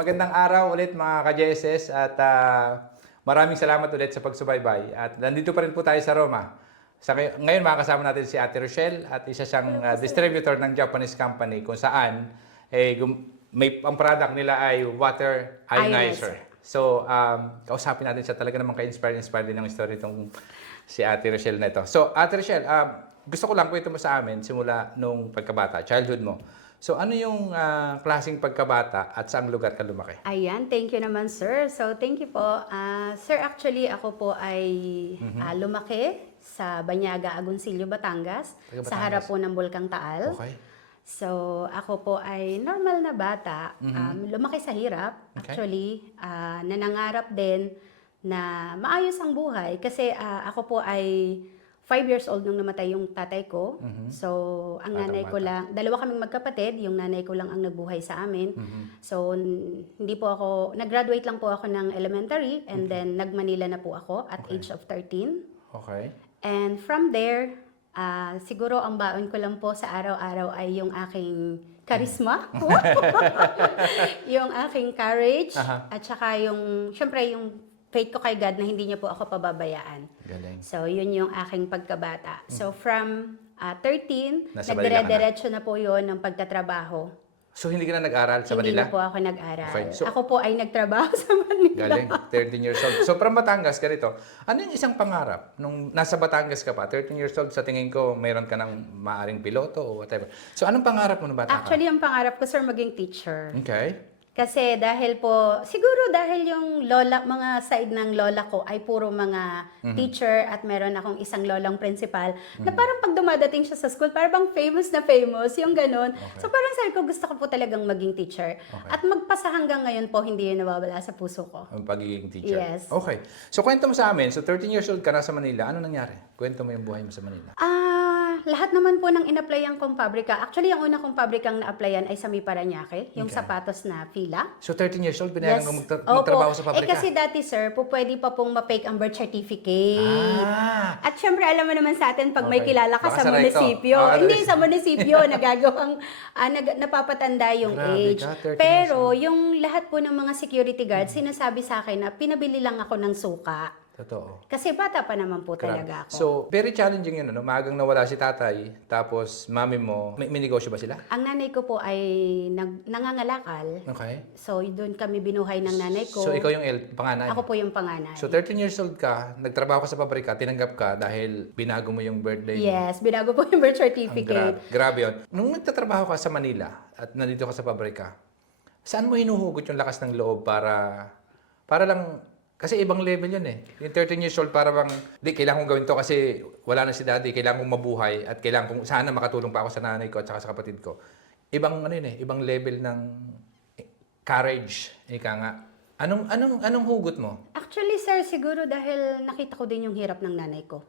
magandang araw ulit mga ka-JSS at maraming salamat ulit sa pagsubaybay. At nandito pa rin po tayo sa Roma. Ngayon makakasama natin si Ate Rochelle at isa siyang distributor ng Japanese company kung saan ang product nila ay water ionizer. So, kausapin natin siya. Talaga namang ka-inspire din ng story itong si Ate Rochelle na ito. So, Ate Rochelle, gusto ko lang kwento mo sa amin simula nung pagkabata, childhood mo. So, ano yung klaseng pagkabata at saang lugar ka lumaki? Ayan, thank you naman, sir. So, thank you po. Sir, actually, ako po ay lumaki sa Banyaga, Agoncillo, Batangas, sa harap po ng Bulkang Taal. Okay. So, ako po ay normal na bata. Lumaki sa hirap, actually. Nanangarap din na maayos ang buhay. Kasi ako po ay 5 years old nung namatay yung tatay ko. So, ang nanay ko lang, dalawa kaming magkapatid, yung nanay ko lang ang nagbuhay sa amin. So, hindi po ako, nag-graduate lang po ako ng elementary and then nag-Manila na po ako at age of 13. Okay. And from there, siguro ang baon ko lang po sa araw-araw ay yung aking charisma, yung aking courage, at saka yung, syempre yung faith ko kay God na hindi niya po ako pababayaan. Galing. So, yun yung aking pagkabata. So, from 13, Nasa Manila ka na? nagdire-diretso na po yun ng pagtatrabaho. So, hindi ka na nag-aral sa Hindi Manila? na po ako nag-aral. Okay, so- Ako po ay nagtrabaho sa Manila. Galing, 13 years old. So, from Batangas ka rito. Ano yung isang pangarap? Nung nasa Batangas ka pa, 13 years old, sa tingin ko, mayroon ka ng maaring piloto o whatever. So, anong pangarap mo nung bata ka? Actually, ang pangarap ko, sir, maging teacher. Okay. Kasi dahil po, siguro dahil yung mga side ng lola ko ay puro mga teacher at meron akong isang lolang principal na parang pag dumadating siya sa school, parang famous na famous, yung ganun. So parang sabi ko, gusto ko po talagang maging teacher. At magpasa hanggang ngayon po, hindi yun nawawala sa puso ko. Ang pagiging teacher. Yes. Okay. So, kwento mo sa amin. So, 13 years old ka na sa Manila. Ano nangyari? Kwento mo yung buhay mo sa Manila. Lahat naman po ng in-applyan kong pabrika. Actually, ang una kong pabrikang na-applyan ay sa Mi Parañaque, yung sapatos na fila. So, 13 years old, pinayagan mo Opo. magtrabaho sa pabrika? Kasi dati, sir, pwede pa pong ma-fake ang birth certificate. At syempre, alam mo naman sa atin, pag may Okay. kilala ka Baka sa sa recto. munisipyo, hindi sa munisipyo, nagagawang, napapatanda yung Grabe age. ka, 13 Pero, yung lahat po ng mga security guards, sinasabi sa akin na pinabili lang ako ng suka. Totoo. Kasi bata pa naman po Grabe. talaga ako. So, very challenging yun, ano? Maagang nawala si tatay, tapos mami mo, may negosyo ba sila? Ang nanay ko po ay nangangalakal. Okay. So, doon kami binuhay ng nanay ko. So, ikaw yung panganay? Ako po yung panganay. So, 13 years old ka, nagtrabaho ka sa pabrika, tinanggap ka dahil binago mo yung birthday mo. Yes, binago po yung birth Ang certificate. grabe yun. Nung nagtatrabaho ka sa Manila at nandito ka sa pabrika, saan mo hinuhugot yung lakas ng loob para lang, kasi ibang level yun eh. Yung 13 years old para bang, di, kailangan kong gawin to kasi wala na si daddy, kailangan kong mabuhay at kailangan kong, sana makatulong pa ako sa nanay ko at saka sa kapatid ko. Ibang ano yun eh, ibang level ng courage. Ika nga. Anong hugot mo? Actually, sir, siguro dahil nakita ko din yung hirap ng nanay ko.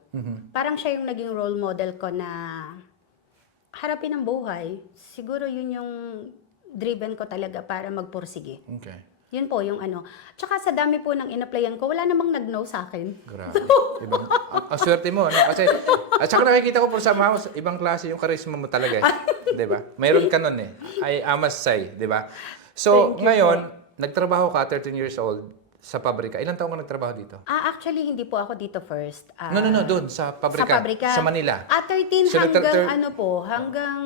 Parang siya yung naging role model ko na harapin ang buhay. Siguro yun yung driven ko talaga para magpursige. Okay. Yun po yung ano. Tsaka sa dami po ng in-applyan ko, wala namang nag-no sa akin. Grabe. Ibang, ang swerte mo, ano? Kasi, at saka nakikita ko po sa mouse, ibang klase yung charisma mo talaga eh. Di ba? Mayroon ka nun eh. I must say, di ba? So, Thank you ngayon, nagtrabaho ka, 13 years old, sa pabrika. Ilang taon ka nagtrabaho dito? Actually, hindi po ako dito first. No, doon, sa pabrika. Sa pabrika. Sa Manila. 13 So, hanggang ano po, hanggang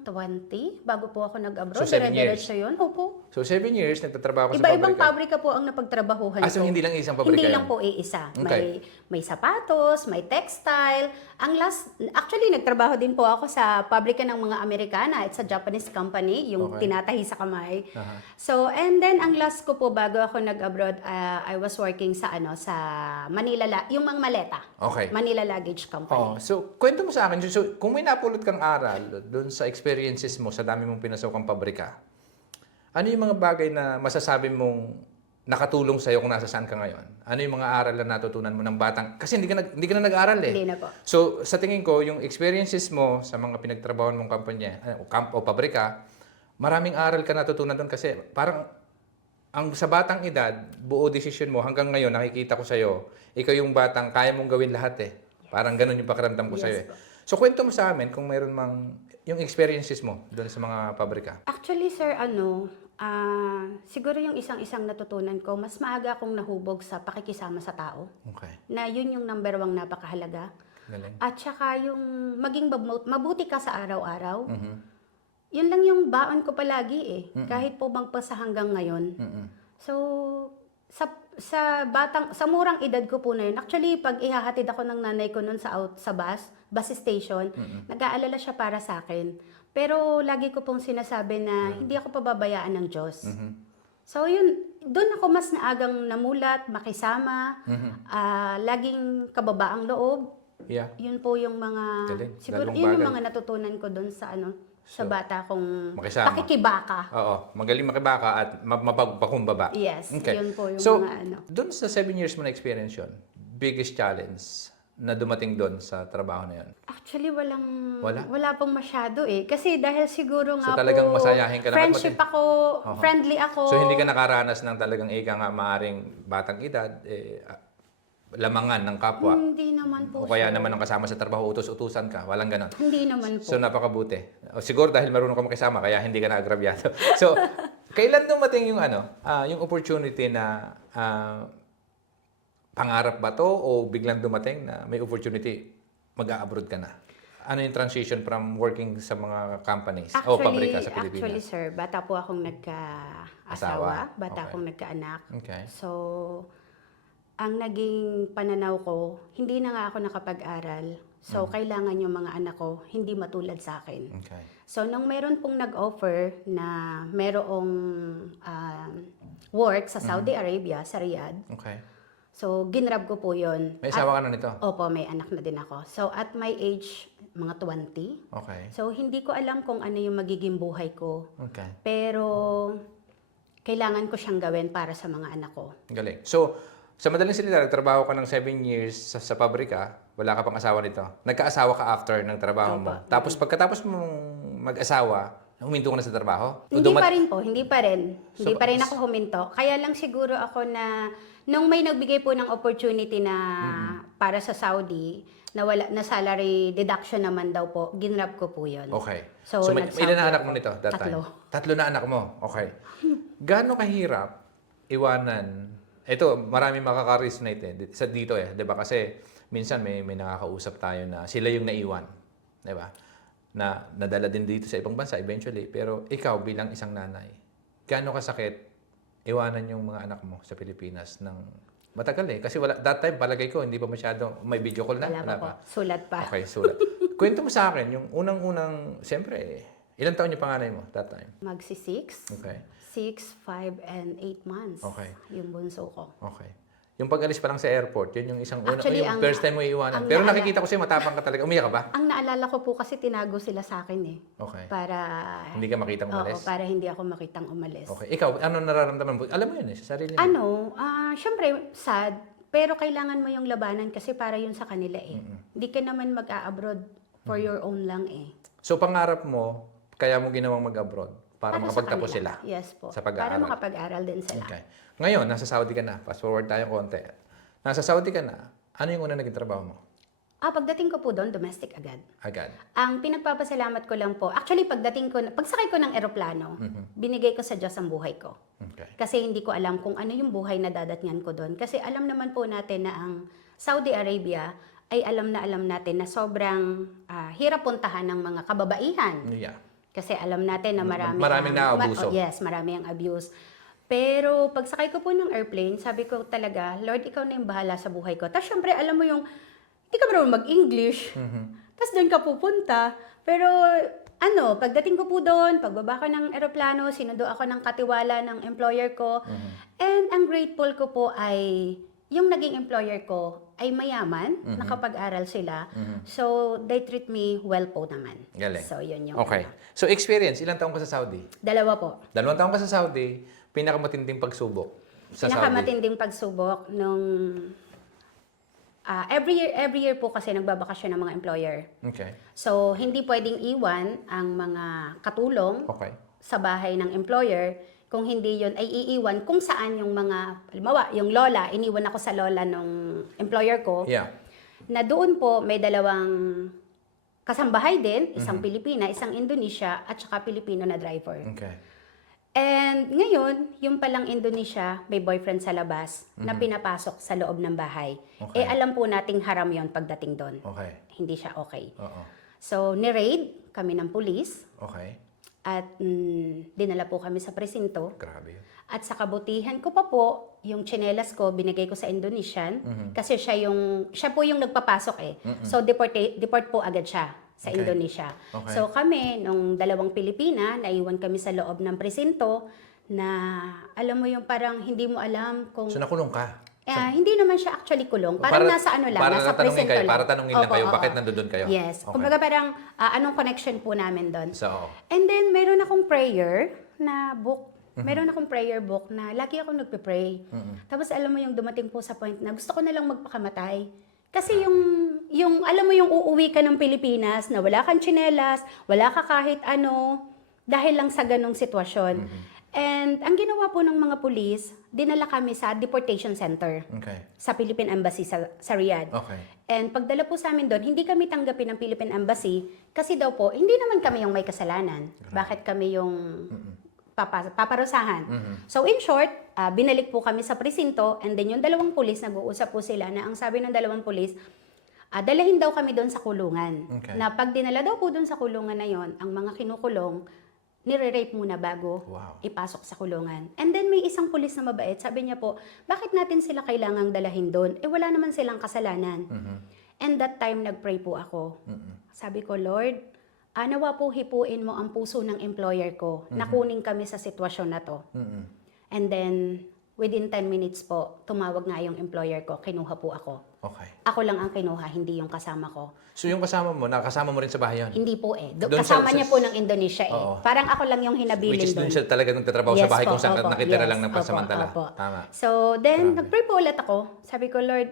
20, bago po ako nag-abroad. So, 7 years. Dire-diretso yun. Opo. So, 7 years, nagtatrabaho ka sa Iba-ibang pabrika. pabrika po ang napagtrabahuhan So, ko. hindi lang isang pabrika Hindi yun? lang po iisa. Okay. May sapatos, may textile. Actually, nagtrabaho din po ako sa pabrika ng mga Amerikana. It's a Japanese company, yung tinatahi sa kamay. So, and then, ang last ko po bago ako nag-abroad, I was working sa Manila, yung mga maleta. Okay. Manila Luggage Oh, Company. so, kwento mo sa akin, so, kung may napulot kang aral doon sa experiences mo sa dami mong pinasokang pabrika, ano yung mga bagay na masasabi mong nakatulong sa'yo kung nasa saan ka ngayon? Ano yung mga aral na natutunan mo ng batang? Kasi hindi ka na nag-aral eh. Hindi na po. So, sa tingin ko, yung experiences mo sa mga pinagtrabahoan mong kumpanya, o pabrika, maraming aral ka natutunan doon kasi parang ang sa batang edad, buo decision mo, hanggang ngayon, nakikita ko sa'yo, ikaw yung batang, kaya mong gawin lahat eh. Parang ganun yung pakiramdam ko sa'yo eh. So, kwento mo sa amin kung mayroon mang, yung experiences mo doon sa mga pabrika. Actually, sir, Siguro yung isang natutunan ko, mas maaga akong nahubog sa pakikisama sa tao. Okay. Na yun yung number 1 napakahalaga. Galing. At saka yung maging mabuti ka sa araw-araw. Mhm. Yun lang yung baon ko palagi eh. Kahit po sa hanggang ngayon. Mhm. So, sa murang edad ko po na yun, actually, pag ihahatid ako ng nanay ko nun sa bus station, nag-aalala siya para sa akin. Pero lagi ko pong sinasabi na hindi ako pababayaan ng Diyos. So yun, doon ako mas naagang namulat, makisama, laging kababaang loob. Yeah. Yun po yung mga, Galing. siguro Lalong yun yung bagay. mga natutunan ko doon sa sa So, bata kong makisama. pakikibaka. Oo. Magaling makibaka at mapagpakumbaba. Yes, Okay. yun po yung So, mga doon sa 7 years mo na experience yun, biggest challenge na dumating doon sa trabaho na yun? Actually, Wala? wala pong masyado eh. Kasi dahil siguro So, nga talagang po, masayahin ka na friendship ako, friendly ako. So, hindi ka nakaranas ng talagang ika nga maaring batang edad, lamangan ng kapwa. Hindi naman po. O kaya sir. naman ang kasama sa trabaho, utos-utusan ka. Walang ganon. Hindi naman po. So, napakabuti. O, siguro dahil marunong ka makisama, kaya hindi ka na-agrabyado. So, kailan dumating yung yung opportunity na pangarap ba to o biglang dumating na may opportunity mag-a-abroad ka na? Ano yung transition from working sa mga companies o pabrika sa Pilipinas? Actually, sir, bata po akong nagka-asawa. Bata Okay. akong nagka-anak. Okay. So, ang naging pananaw ko, hindi na nga ako nakapag-aral. So, kailangan yung mga anak ko hindi matulad sa akin. Okay. So, nung meron pong nag-offer na merong work sa Saudi Arabia, sa Riyadh, Okay. so ginrab ko po yun. May asawa ka na nito? Opo, may anak na din ako. So, at my age, mga 20. Okay. So, hindi ko alam kung ano yung magiging buhay ko. Okay. Pero, kailangan ko siyang gawin para sa mga anak ko. Galing. So, sa madaling salita, nagtrabaho ka ng 7 years sa pabrika, wala ka pang asawa nito. Nagka-asawa ka after ng trabaho mo. Opo. Tapos pagkatapos mong mag-asawa, huminto ka na sa trabaho? O Hindi dumat- pa rin po, hindi pa rin. Hindi So, pa rin ako huminto. Kaya lang siguro ako na, nung may nagbigay po ng opportunity na para sa Saudi, na salary deduction naman daw po, ginrab ko po yun. Okay. So, So, ilan na anak mo ako. nito that time? 3. 3 na anak mo. Okay. Gaano kahirap iwanan? Ito, marami makaka-resonate sa dito 'di ba? Kasi minsan may nakakausap tayo na sila yung naiwan, 'di ba? Na nadala din dito sa ibang bansa eventually, pero ikaw bilang isang nanay, gaano kasakit iwanan yung mga anak mo sa Pilipinas ng matagal kasi that time palagay ko hindi pa masyado may video call na. Wala pa po. Sulat pa. Okay, sulat. Kwento mo sa akin yung unang-unang, siyempre, ilang taon yung panganay mo that time? Magsi-6. Okay. 6, 5, and 8 months. Okay. Yung bunso ko. Okay. Yung pag-alis pa lang sa airport, yun yung isang Actually, yung first time mo iiwanan. ang Pero naala- nakikita ko sa'yo, matapang ka talaga. Umiyak ka ba? Ang naalala ko po kasi tinago sila sa akin eh. Okay. Para, Hindi ka makitang umalis? oo, para hindi ako makitang umalis. Okay. Ikaw, ano nararamdaman mo? Alam mo yun sa sarili mo. Syempre, sad. Pero kailangan mo yung labanan kasi para yun sa kanila eh. Hindi ka naman mag-a-abroad for your own lang eh. So, pangarap mo, kaya mo ginawang mag-abroad para Para sa makapagtapos kanila. sila Yes po. sa Para pag-aaral. makapag-aral din sila. Okay. Ngayon, nasa Saudi ka na. Fast forward tayo konti. Nasa Saudi ka na. Ano yung unang naging trabaho mo? Pagdating ko po doon, domestic agad. Agad. Ang pinagpapasalamat ko lang po, actually pagsakay ko ng eroplano, binigay ko sa Diyos ang buhay ko. Okay. Kasi hindi ko alam kung ano yung buhay na dadatngan ko doon. Kasi alam naman po natin na ang Saudi Arabia ay alam natin na sobrang hirap puntahan ng mga kababaihan. Yeah. Kasi alam natin na Maraming naabuso. yes, marami ang abuse. Pero pagsakay ko po ng airplane, sabi ko talaga, Lord, ikaw na yung bahala sa buhay ko. Tapos syempre, alam mo yung, hindi ka marunong mag-English. Tapos doon ka pupunta. Pero pagdating ko po doon, pagbaba ko ng eroplano, sinundo ako ng katiwala ng employer ko. And ang grateful ko po ay, yung naging employer ko ay mayaman, nakapag-aral sila. So, they treat me well po naman. Galing. So, yun yung Okay. So, experience, ilang taon ka sa Saudi? 2 po. 2 taon ka sa Saudi, pinakamatinding pagsubok sa Saudi. Pinakamatinding pagsubok nung every year po kasi nagbabakasyon ng mga employer. Okay. So, hindi pwedeng iwan ang mga katulong Okay. sa bahay ng employer. Kung hindi yun, ay iiwan kung saan yung mga, halimbawa, yung lola, iniwan ako sa lola ng employer ko, Yeah. na doon po may 2 kasambahay din, isang Pilipina, isang Indonesia, at saka Pilipino na driver. Okay. And ngayon, yung palang Indonesia, may boyfriend sa labas na pinapasok sa loob ng bahay. Okay. Eh alam po nating haram yon pagdating doon. Okay. Hindi siya okay. Oo. So, ni-raid kami ng pulis Okay. at dinala po kami sa presinto. Grabe yun. At sa kabutihan ko pa po, yung tsinelas ko, binigay ko sa Indonesian. Kasi siya po yung nagpapasok eh. So, deport po agad siya sa Okay. Indonesia. Okay. So, kami, nung dalawang Pilipina, naiwan kami sa loob ng presinto na, alam mo yung parang hindi mo alam kung... So, nakulong ka? hindi naman siya actually kulong. Parang nasa ano lang, nasa tanungin presinto kayo, lang. para tanungin lang Opo, kayo, oo. bakit nandoon kayo? Yes. Okay. Kumbaga parang anong connection po namin doon. So, And then, meron akong prayer na book. Meron akong prayer book na lagi akong nagpe-pray. Tapos alam mo yung dumating po sa point na gusto ko na lang magpakamatay. Kasi yung alam mo yung uuwi ka ng Pilipinas na wala kang tsinelas, wala ka kahit ano, dahil lang sa ganong sitwasyon. And ang ginawa po ng mga pulis, dinala kami sa deportation center okay. sa Philippine Embassy sa Riyadh. Okay. And pagdala po sa amin doon, hindi kami tanggapin ng Philippine Embassy kasi daw po, hindi naman kami yung may kasalanan. Bakit kami yung paparusahan? So in short, binalik po kami sa presinto and then yung dalawang pulis, nag-uusap po sila na ang sabi ng dalawang pulis, dalahin daw kami doon sa kulungan. Okay. Na pag dinala daw po doon sa kulungan na yon, ang mga kinukulong, nire-rape muna bago Wow. ipasok sa kulungan. And then may isang pulis na mabait, sabi niya po, bakit natin sila kailangang dalahin doon? Eh wala naman silang kasalanan. And that time, nag-pray po ako. Sabi ko, Lord, nawa po hipuin mo ang puso ng employer ko. Nakunin kami sa sitwasyon na to. And then, within 10 minutes po, tumawag nga yung employer ko, kinuha po ako. Okay. Ako lang ang kinuha, hindi yung kasama ko. So, yung kasama mo, nakasama mo rin sa bahay yun? Hindi po eh. Doon Kasama sa- niya po ng Indonesia eh. Oo. Parang ako lang yung hinabiling Which is doon. doon siya talaga nagtatrabaho sa Yes bahay po, kung saan opo, nakitira yes, lang ng opo, pansamantala. opo. Tama. So, then, Grabe. nag-pray po ulit ako. Sabi ko, Lord,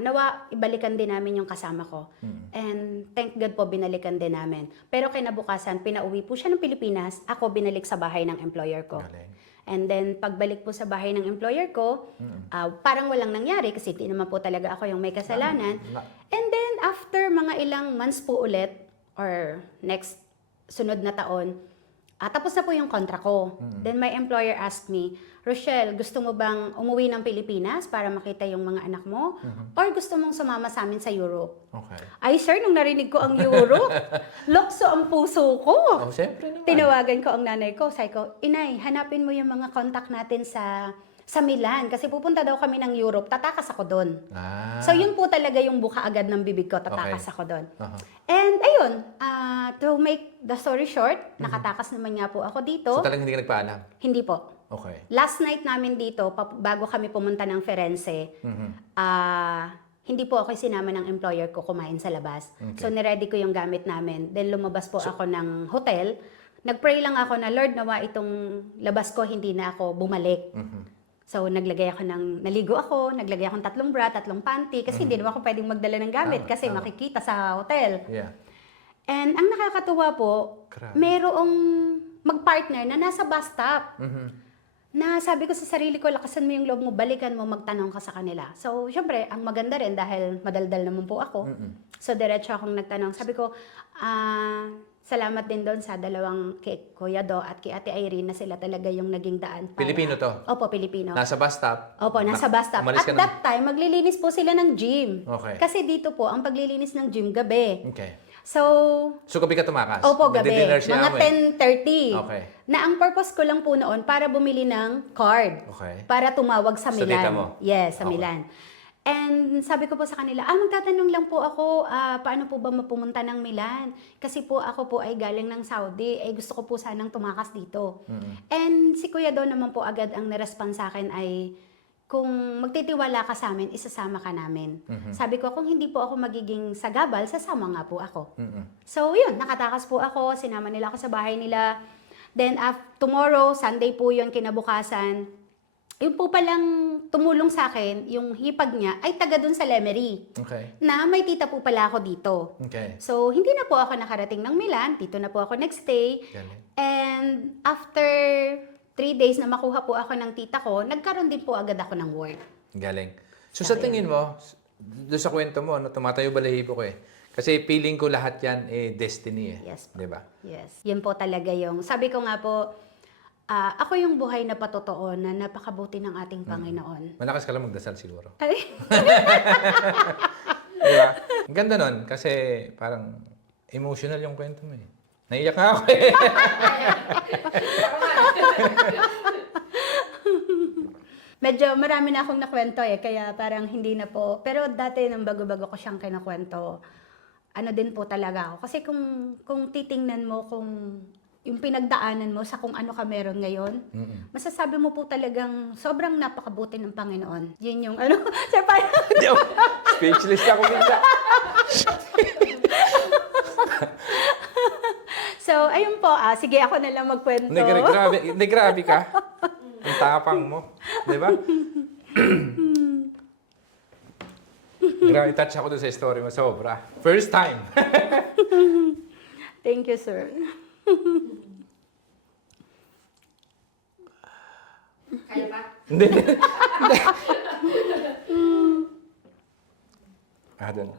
nawa, ibalikan din namin yung kasama ko. And thank God po, binalikan din namin. Pero kinabukasan, pinauwi po siya ng Pilipinas. Ako binalik sa bahay ng employer ko. Galing. And then, pagbalik po sa bahay ng employer ko, parang walang nangyari kasi di naman po talaga ako yung may kasalanan. And then, after mga ilang months po ulit, or next sunod na taon, tapos na po yung kontra ko. Then my employer asked me, Rochelle, gusto mo bang umuwi ng Pilipinas para makita yung mga anak mo? Or gusto mong sumama sa amin sa Europe? Okay. Ay, sir, nung narinig ko ang Europe, lokso ang puso ko. Oh, siyempre naman. Tinawagan ko ang nanay ko. Sabi ko, Inay, hanapin mo yung mga contact natin sa Milan. Kasi pupunta daw kami ng Europe. Tatakas ako doon. So, yun po talaga yung buka agad ng bibig ko. Tatakas Okay. ako doon. Aha. And ayun, to make the story short, nakatakas naman nga po ako dito. So, talagang hindi ka nagpaalam? Hindi po. Okay. Last night namin dito, bago kami pumunta ng Firenze, hindi po ako sinama ng employer ko kumain sa labas. So, niready ko yung gamit namin. Then, lumabas po ako ng hotel. Nag-pray lang ako na, Lord, nawa itong labas ko, hindi na ako bumalik. So, naligo ako, naglagay akong 3 bra, 3 panty, kasi hindi naman ako pwedeng magdala ng gamit kasi makikita sa hotel. Yeah. And ang nakakatuwa po, Grabe. merong mag-partner na nasa bus stop. Na sabi ko sa sarili ko, lakasan mo yung loob mo, balikan mo, magtanong ka sa kanila. So, syempre, ang maganda rin dahil madaldal naman po ako. So, diretso akong nagtanong. Sabi ko, salamat din doon sa dalawang kay Kuya Do at kay Ate Irene na sila talaga yung naging daan. Pilipino to? Opo, Pilipino. Nasa bus stop? Opo, nasa bus stop. Umalis At ka na- that time, maglilinis po sila ng gym. Okay. Kasi dito po, ang paglilinis ng gym gabi. Okay. So, So, gabi ka tumakas? opo, gabi. Nagdi-dinner siya Mga mo 10:30. Okay. Na ang purpose ko lang po noon para bumili ng card. Okay. Para tumawag sa Sa Milan. tita mo? Yes, sa Okay. Milan. And sabi ko po sa kanila, magtatanong lang po ako, paano po ba mapumunta ng Milan? Kasi po ako po ay galing ng Saudi, gusto ko po sanang tumakas dito. And si Kuya Do naman po agad ang naresponse sa akin ay, kung magtitiwala ka sa amin, isasama ka namin. Sabi ko, kung hindi po ako magiging sagabal, sasama nga po ako. So yun, nakatakas po ako, sinama nila ako sa bahay nila. Then tomorrow, Sunday po yun, kinabukasan, yung po palang tumulong sa akin, yung hipag niya, ay taga dun sa Lemery. Okay. Na may tita po pala ako dito. Okay. So, hindi na po ako nakarating ng Milan. Dito na po ako nagstay. Galing. And after 3 days na makuha po ako ng tita ko, nagkaroon din po agad ako ng work. Galing. So, sa tingin mo, doon sa kwento mo, tumatayo balahibo ko eh. Kasi feeling ko lahat yan destiny eh. Yes po. Di ba? Yes. Yun po talaga yung, sabi ko nga po, Ako yung buhay na patotoo na napakabuti ng ating Panginoon. Malakas ka lang magdasal siguro. Ay, Di ba? Ang ganda nun kasi parang emotional yung kwento mo eh. Naiyak nga ako eh. medyo marami na akong nakwento eh, kaya parang hindi na po. Pero dati nang bago-bago ko siyang kinakwento, ano din po talaga ako. Kasi kung titingnan mo kung yung pinagdaanan mo sa kung ano ka meron ngayon, masasabi mo po talagang sobrang napakabuti ng Panginoon. Yun yung ano, sir, parang, Speechless ako minsan. so, ayun po, sige ako na lang magkwento. Hindi, grabe ka. Ang tapang mo. Di ba? Grabe, touch ako doon sa story mo. Sobra. First time. Thank you, sir. Kaya ba? Hindi. Doon.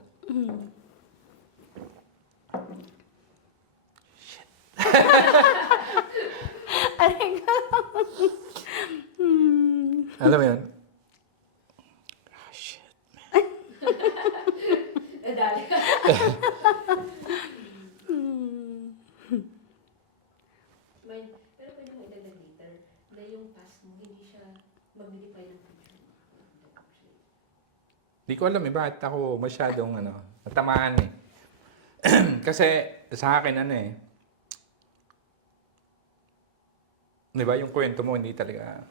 Aray ko. Alam mo yun? Nadali. Pero pwede mo idagdag later na yung past mo, hindi siya mag-define ng future. Hindi ko alam bakit ako masyadong matamaan eh. Kasi sa akin di ba yung kwento mo hindi talaga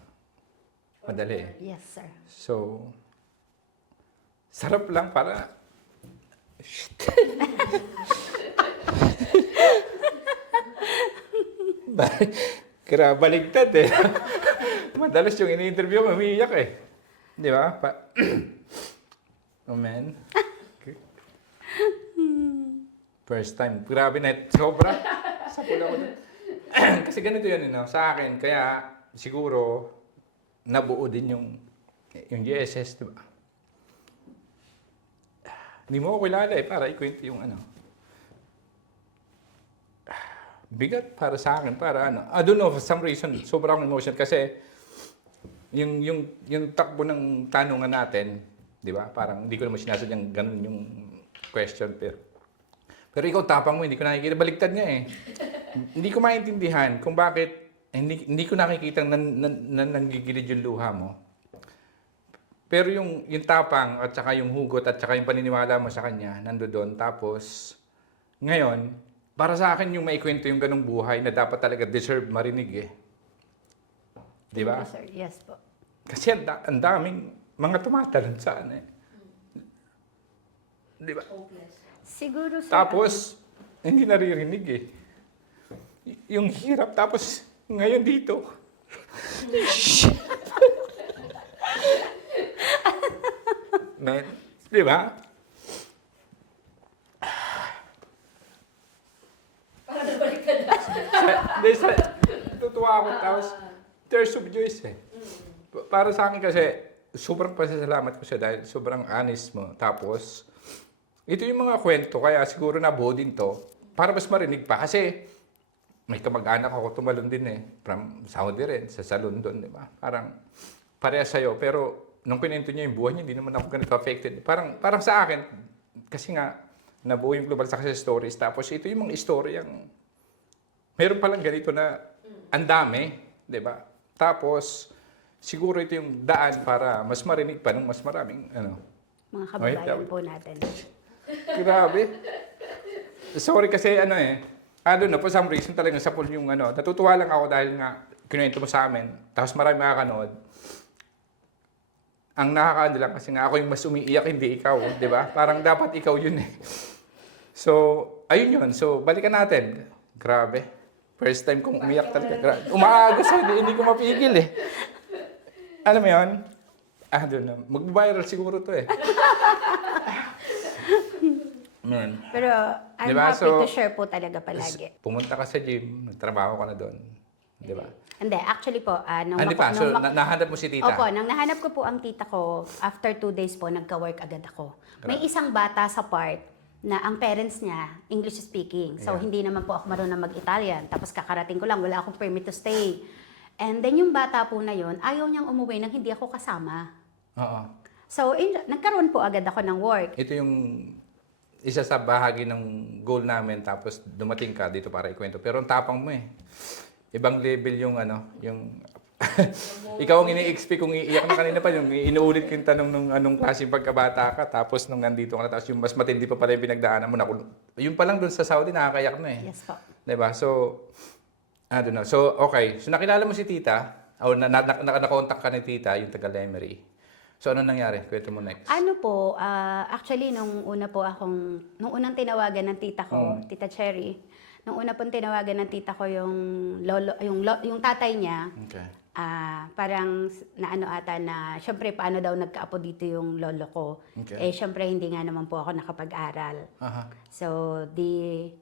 madali eh. Yes, sir. So, sarap lang para... Baligtad eh. Madalas yung ini-interview ko, umiiyak eh. Di ba? Oh man. First time. Grabe na. Sobra. Sapul ako dun. Kasi ganito yun, sa akin. Kaya siguro nabuo din yung GSS, di ba? Hindi mo ako kilala eh, para ikwento yung bigat para sa akin, para I don't know, for some reason, sobrang emotion kasi yung takbo ng tanungan natin, di ba? Parang hindi ko naman sinasadyang ganun yung question, pero ikaw tapang mo, hindi ko nakikita, baliktad nga eh. Hindi ko maintindihan kung bakit hindi ko nakikita nanggigilid yung luha mo. Pero yung tapang at saka yung hugot at saka yung paniniwala mo sa kanya, nandoon. Tapos, ngayon, para sa akin yung maikwento yung ganong buhay na dapat talaga deserve marinig eh. Di ba? Yes, sir. Yes po. Kasi ang daming mga tumatalon sa eh. Di ba? Hopeless. Siguro, sir. Tapos, hindi naririnig eh. Yung hirap, tapos ngayon dito. Man, di ba? Para nabalik ka na. Tutuwa ako, tapos tears of joy eh. Para sa akin kasi, sobrang pasasalamat ko siya dahil sobrang honest mo. Tapos, ito yung mga kwento, kaya siguro nabuo din to, para mas marinig pa. Kasi, may kamag-anak ako tumalon din eh. From Saudi rin, sa salon doon, di ba? Parang, parehas sa'yo. Pero, nung pinento niya yung buhay niya, hindi naman ako ganito affected. Parang sa akin, kasi nga, nabuo yung Global Success Stories. Tapos, ito yung mga istoryang, meron palang ganito na, ang dami, di ba? Tapos, siguro ito yung daan para mas marinig pa ng mas maraming, Mga kababayan po natin. Grabe. Sorry kasi I don't know, for some reason talagang sapul yung natutuwa lang ako dahil nga kinuwento mo sa amin, tapos marami makakanood. Ang nakakaano lang kasi nga ako yung mas umiiyak, hindi ikaw, di ba? Parang dapat ikaw yun eh. So, ayun yun. So, balikan natin. Grabe. First time kong umiyak talaga. Umaagos hindi ko mapigil eh. Alam mo yun? I don't know. Mag-viral siguro to eh. Man. Pero I'm Diba? happy So, to share po talaga palagi. Pumunta ka sa gym, nagtrabaho ka na doon. Di ba? Hindi, actually po, nung Hindi pa. So, nahanap mo si tita? Opo, nang nahanap ko po ang tita ko, after 2 days po, nagka-work agad ako. May isang bata sa part na ang parents niya, English speaking. So, Yeah. hindi naman po ako marunong mag-Italian. Tapos kakarating ko lang, wala akong permit to stay. And then yung bata po na yon, ayaw niyang umuwi nang hindi ako kasama. Oo. So, nagkaroon po agad ako ng work. Ito yung isa sa bahagi ng goal namin, tapos dumating ka dito para ikwento. Pero ang tapang mo eh. Ibang level yung yung ikaw ang ini-expect kung iiyak na kanina pa, yung inuulit ko yung tanong nung anong klaseng pagkabata ka, tapos nung nandito ka na, tapos yung mas matindi pa pala yung pinagdaanan mo. Yung pa lang doon sa Saudi, nakakayak na eh. Yes po. Diba? So, I don't know. So, okay. So, nakilala mo si tita, o nakakontak ka ni tita, yung taga Lemery. So, ano nangyari? Kwento mo next. Ano po, actually, nung unang tinawagan ng tita ko, Tita Cherry, nung una pong tinawagan ng tita ko yung tatay niya, Okay. parang naano ata na, syempre, paano daw nagkaapo dito yung lolo ko. Okay. Eh, syempre, hindi nga naman po ako nakapag-aral. Aha. So,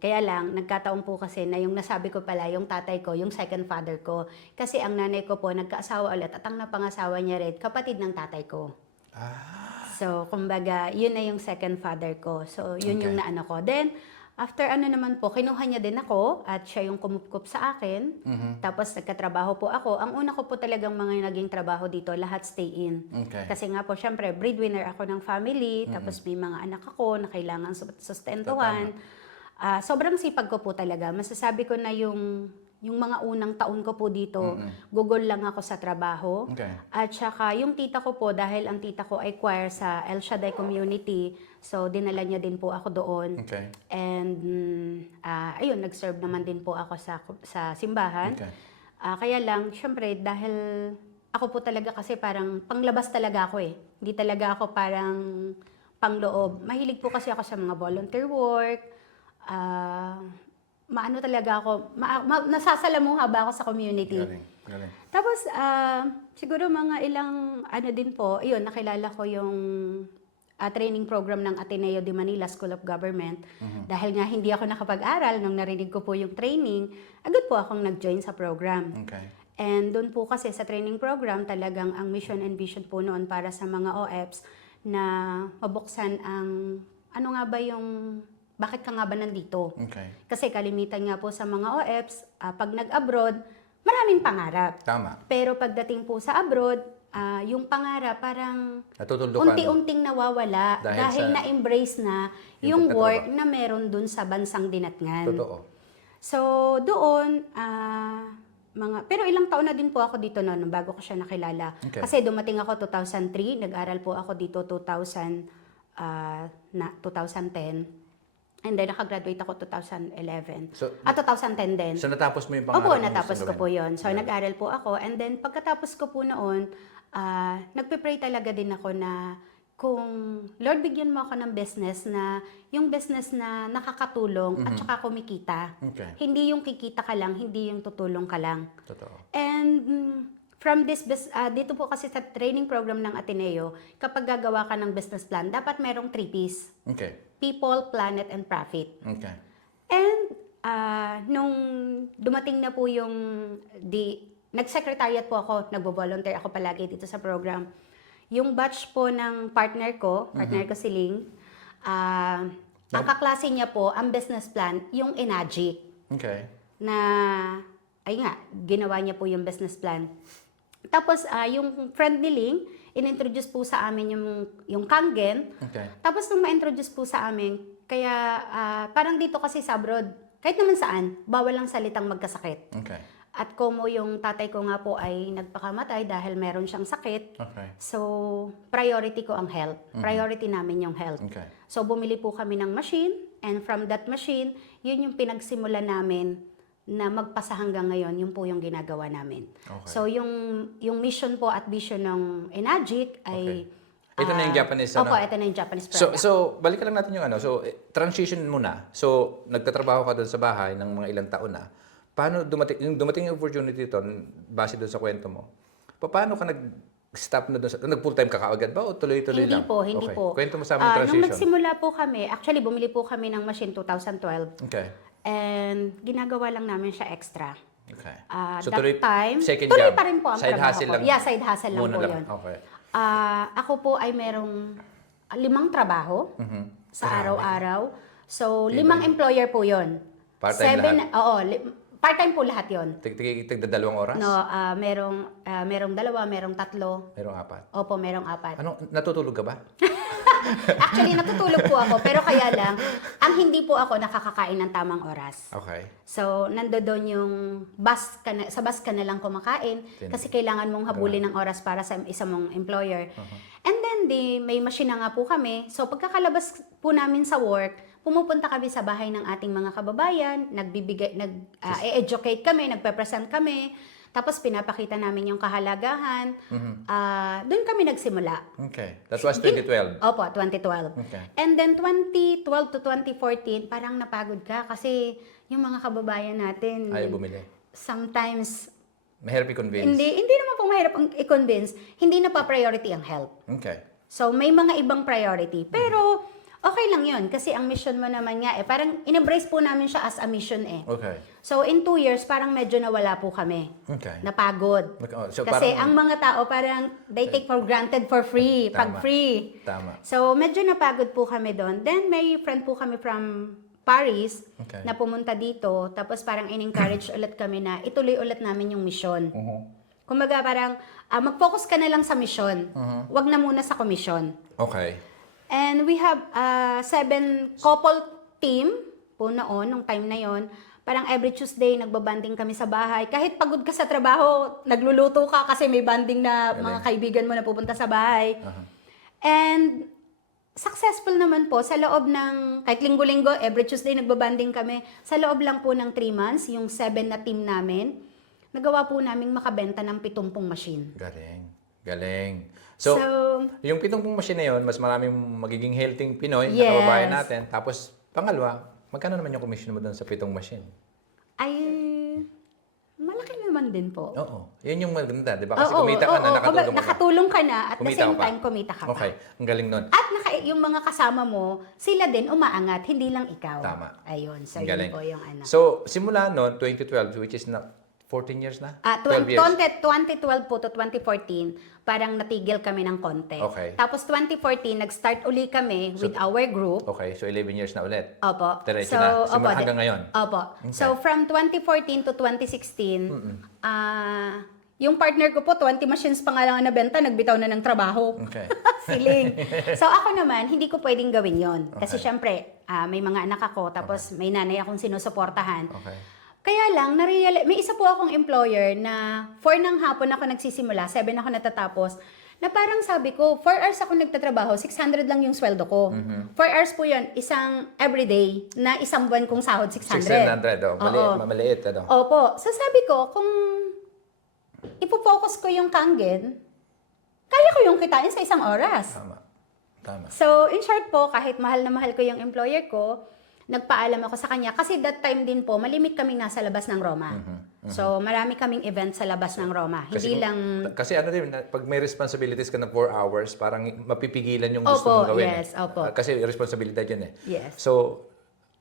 kaya lang, nagkataon po kasi na yung nasabi ko pala, yung tatay ko, yung second father ko. Kasi ang nanay ko po, nagkaasawa ulit at ang napangasawa niya rin, kapatid ng tatay ko. So, kumbaga, yun na yung second father ko. So, yun yung naano ko. Then, after naman po, kinuha niya din ako at siya yung kumupkup sa akin. Tapos nagkatrabaho po ako. Ang una ko po talagang mga naging trabaho dito, lahat stay in. Okay. Kasi nga po, syempre, breadwinner ako ng family. Tapos may mga anak ako na kailangan sustentuhan. Sobrang sipag ko po talaga. Masasabi ko na yung mga unang taon ko po dito, gugol lang ako sa trabaho. Okay. At saka yung tita ko po, dahil ang tita ko ay choir sa El Shaddai Community, so dinala niya din po ako doon. Okay. And ayun, nag-serve naman din po ako sa simbahan. Okay. Kaya lang, syempre, dahil ako po talaga kasi parang panglabas talaga ako eh. Hindi talaga ako parang pangloob. Mahilig po kasi ako sa mga volunteer work. Maano talaga ako, nasasalamuha ba ako sa community. Galing. Tapos, siguro mga ilang din po, yun, nakilala ko yung training program ng Ateneo de Manila School of Government. Dahil nga hindi ako nakapag-aral, nung narinig ko po yung training, agad po akong nag-join sa program. Okay. And doon po kasi sa training program, talagang ang mission and vision po noon para sa mga OFs na mabuksan ang, bakit ka nga ba nandito? Okay. Kasi kalimitan nga po sa mga OFs, pag nag-abroad, maraming pangarap. Tama. Pero pagdating po sa abroad, yung pangarap parang Natutuldukan. unti-unting nawawala dahil na-embrace na yung pagtatrabaho. work na meron dun sa bansang dinatngan. Totoo. So doon, pero ilang taon na din po ako dito noon bago ko siya nakilala. Okay. Kasi dumating ako 2003, nag-aral po ako dito 2010. And then nakagraduate ako 2011. So, 2010 din. So, natapos mo yung pangarap Opo, mo natapos sa ko gawin? po yun. So, nag-aral po ako. And then, pagkatapos ko po noon, nagpe-pray talaga din ako na kung, Lord, bigyan mo ako ng business na, yung business na nakakatulong at saka kumikita. Okay. Hindi yung kikita ka lang, hindi yung tutulong ka lang. Totoo. And from dito po kasi sa training program ng Ateneo, kapag gagawa ka ng business plan, dapat merong 3 Ps. Okay. People, Planet, and Profit. Okay. And nung dumating na po yung nag-secretariat po ako, nagbo-volunteer ako palagi dito sa program. Yung batch po ng partner ko si Ling, ang kaklase niya po, ang business plan, yung Enagic, Okay. na, ginawa niya po yung business plan. Tapos, yung friend ni Ling, in-introduce po sa amin yung Kangen. Okay. Tapos, nung ma-introduce po sa amin, kaya parang dito kasi sa abroad, kahit naman saan, bawal lang salitang magkasakit. Okay. At como yung tatay ko nga po ay nagpakamatay dahil meron siyang sakit, Okay. so priority ko ang health. Priority namin yung health. Okay. So bumili po kami ng machine, and from that machine, yun yung pinagsimula namin na magpasa hanggang ngayon, yun po yung ginagawa namin. Okay. So yung mission po at vision ng Enagic ay... Ito na yung Japanese, Opo, ito na yung Japanese product. So, balikan lang natin yung transition muna. So, nagtatrabaho ka doon sa bahay ng mga ilang taon na. Paano dumating yung opportunity ito, base doon sa kwento mo, paano ka nag-stop na doon nag-full-time ka kaagad ba o tuloy-tuloy Hindi lang? po, hindi Okay. po. Kwento mo sa amin yung Nung transition. nagsimula po kami, actually bumili po kami ng machine 2012. Okay. And ginagawa lang namin siya extra. Okay. So tuloy, second tuloy job. pa rin po ang Side trabaho hustle ko. lang. Yeah, side hustle lang Muna po lang. yun. Okay. Ako po ay merong 5 trabaho sa araw-araw. So, 5 employer po yun. Part-time lahat? Oo, Part-time po lahat yon. Tigda 2 oras? No, merong 2, merong 3. Merong 4. Opo, merong 4. Ano, natutulog ka ba? Actually, natutulog po ako, pero kaya lang, ang hindi po ako nakakakain ng tamang oras. Okay. So, nandoon yung sa bus ka na lang kumakain kasi kailangan mong habulin ng oras para sa isa mong employer. And then, may machine na nga po kami. So, pagkakalabas po namin sa work, pumupunta kami sa bahay ng ating mga kababayan, nag-educate kami, nagpe-present kami, tapos pinapakita namin yung kahalagahan. Doon kami nagsimula. Okay. That was 2012. Opo, 2012. Okay. And then 2012 to 2014, parang napagod ka kasi yung mga kababayan natin, Ayaw bumili. sometimes, Mahirap i-convince. hindi naman po mahirap ang i-convince, hindi na pa priority ang health. Okay. So, may mga ibang priority. Pero, okay lang yun kasi ang mission mo naman nga parang in-embrace po namin siya as a mission Okay. So, in 2 years, parang medyo nawala po kami. Okay. Napagod. So, Kasi parang- ang mga tao parang they take for granted for free, pag Tama. free. Tama. So, medyo napagod po kami doon. Then, may friend po kami from Paris Okay. na pumunta dito. Tapos parang in-encourage ulit kami na ituloy ulit namin yung mission. Kumbaga parang mag-focus ka na lang sa mission. Wag na muna sa komisyon. Okay. And we have 7 couple team po noon, nung time na yon. Parang every Tuesday, nagbabanding kami sa bahay. Kahit pagod ka sa trabaho, nagluluto ka kasi may banding na mga kaibigan mo na pupunta sa bahay. And successful naman po sa loob ng, kahit linggo-linggo, every Tuesday nagbabanding kami. Sa loob lang po ng 3 months, yung 7 na team namin, nagawa po naming makabenta ng 70 machine. Galing. Galing. So, yung 70 machine na yun, mas maraming magiging healthy Pinoy na Yes. kababayan natin. Tapos, pangalawa, magkano naman yung commission mo doon sa 7 machine? Ay, malaki naman din po. Oo. Yun yung maganda, di ba? Kasi Oo, kumita ka na, oo, nakatulong ka. nakatulong ka na at the Kumita same ka pa. time kumita ka pa. Okay. Ang galing nun. At yung mga kasama mo, sila din umaangat, hindi lang ikaw. Tama. Ayun, so Ang yun galing. po yung ano. So, simula noon, 2012, which is na 14 years na? 12 years. 2012 po to 2014, parang natigil kami ng konti. Okay. Tapos 2014, nag-start uli kami with our group. Okay, so 11 years na ulit. Opo. Diretso na. Simula hanggang ngayon. Opo. So, from 2014 to 2016, yung partner ko po, 20 machines pa nga lang ang nabenta, nagbitaw na ng trabaho. Okay. Siling. So, ako naman, hindi ko pwedeng gawin yon. Kasi syempre, may mga anak ako, tapos may nanay akong sinusuportahan. Okay. Kaya lang, may isa po akong employer na 4 ng hapon ako nagsisimula, 7 ako natatapos, na parang sabi ko, 4 hours ako nagtatrabaho, 600 lang yung sweldo ko. 4 hours po yun, isang everyday, na isang buwan kong sahod, 600. 600, oh. Maliit, ano? Opo. So sabi ko, kung ipo-focus ko yung Kangen, kaya ko yung kitain sa isang oras. Tama. Tama. So, in short po, kahit mahal na mahal ko yung employer ko, nagpaalam ako sa kanya. Kasi that time din po, malimit kaming nasa labas ng Roma. So, marami kaming event sa labas ng Roma. Hindi lang... Kasi ano din, pag may responsibilities ka na 4 hours, parang mapipigilan yung gusto mong gawin. Yes, opo. Kasi responsibilidad yun eh. Yes. So,